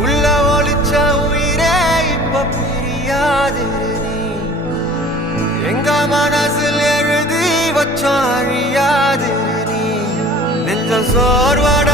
உள்ள ஒளிச்ச உயிரே இப்ப பிரியாதிரு நீ, எங்க மனசில் எழுதி வச்ச அழியாதிரு நீ, நெஞ்ச சோர்வட